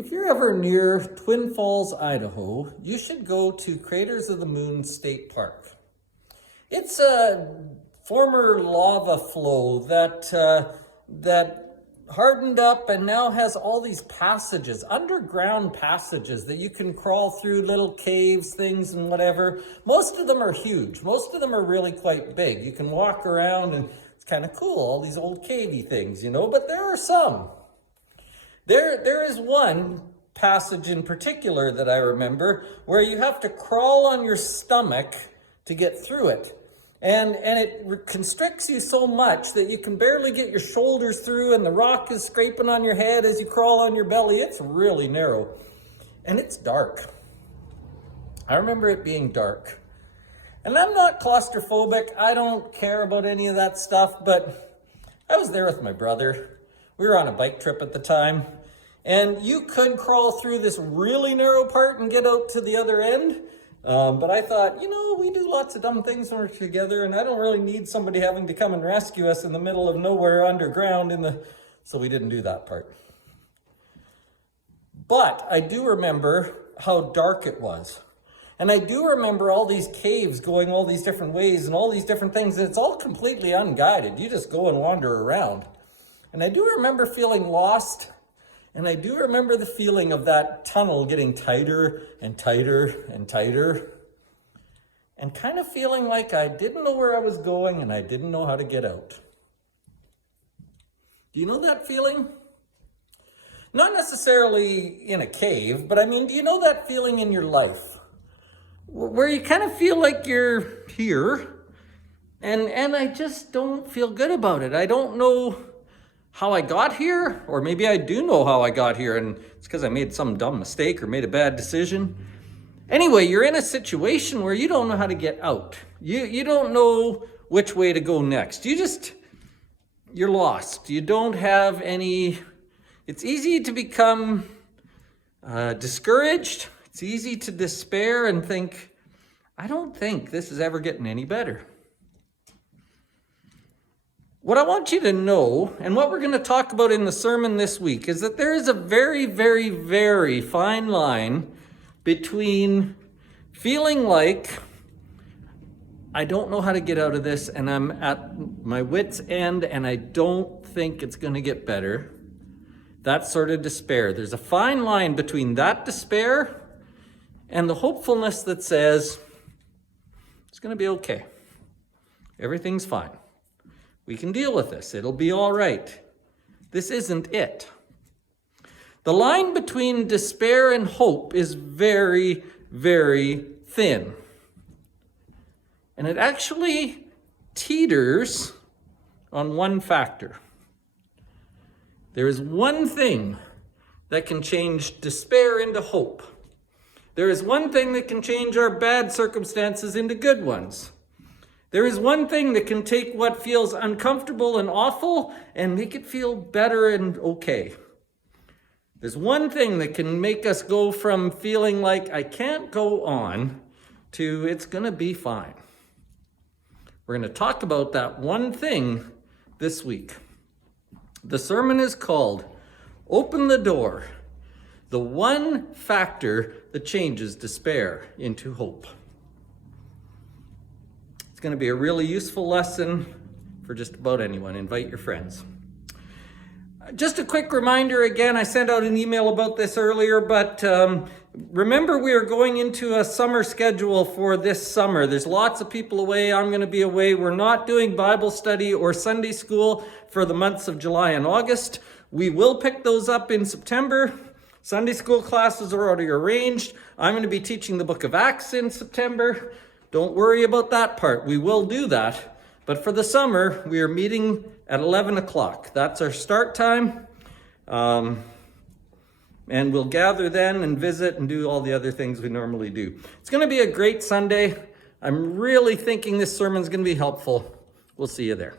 If you're ever near Twin Falls, Idaho, you should go to Craters of the Moon State Park. It's a former lava flow that hardened up and now has all these passages, underground passages that you can crawl through, little caves, things and whatever. Most of them are huge. Most of them are really quite big. You can walk around and it's kind of cool, all these old cavey things, but there are some. There is one passage in particular that I remember where you have to crawl on your stomach to get through it. And it constricts you so much that you can barely get your shoulders through, and the rock is scraping on your head as you crawl on your belly. It's really narrow. And it's dark. I remember it being dark. And I'm not claustrophobic. I don't care about any of that stuff, but I was there with my brother. We were on a bike trip at the time. And you could crawl through this really narrow part and get out to the other end. But I thought, we do lots of dumb things when we're together, and I don't really need somebody having to come and rescue us in the middle of nowhere underground so we didn't do that part. But I do remember how dark it was. And I do remember all these caves going all these different ways and all these different things, and it's all completely unguided. You just go and wander around. And I do remember feeling lost. And I do remember the feeling of that tunnel getting tighter and tighter and tighter, and kind of feeling like I didn't know where I was going and I didn't know how to get out. Do you know that feeling? Not necessarily in a cave, but do you know that feeling in your life? Where you kind of feel like you're here, and I just don't feel good about it. I don't know how I got here, or maybe I do know how I got here, and it's because I made some dumb mistake or made a bad decision. Anyway, you're in a situation where you don't know how to get out. You don't know which way to go next. You're lost. You don't have any. It's easy to become discouraged. It's easy to despair and think, I don't think this is ever getting any better. What I want you to know, and what we're going to talk about in the sermon this week, is that there is a very, very, very fine line between feeling like I don't know how to get out of this and I'm at my wit's end and I don't think it's going to get better. That sort of despair. There's a fine line between that despair and the hopefulness that says it's going to be okay. Everything's fine. We can deal with this. It'll be all right. This isn't it. The line between despair and hope is very, very thin. And it actually teeters on one factor. There is one thing that can change despair into hope. There is one thing that can change our bad circumstances into good ones. There is one thing that can take what feels uncomfortable and awful and make it feel better and okay. There's one thing that can make us go from feeling like I can't go on to it's going to be fine. We're going to talk about that one thing this week. The sermon is called Open the Door, the one factor that changes despair into hope. It's going to be a really useful lesson for just about anyone. Invite your friends. Just a quick reminder again, I sent out an email about this earlier, but remember we are going into a summer schedule for this summer. There's lots of people away. I'm going to be away. We're not doing Bible study or Sunday school for the months of July and August. We will pick those up in September. Sunday school classes are already arranged. I'm going to be teaching the book of Acts in September. Don't worry about that part. We will do that. But for the summer, we are meeting at 11 o'clock. That's our start time. And we'll gather then and visit and do all the other things we normally do. It's going to be a great Sunday. I'm really thinking this sermon's going to be helpful. We'll see you there.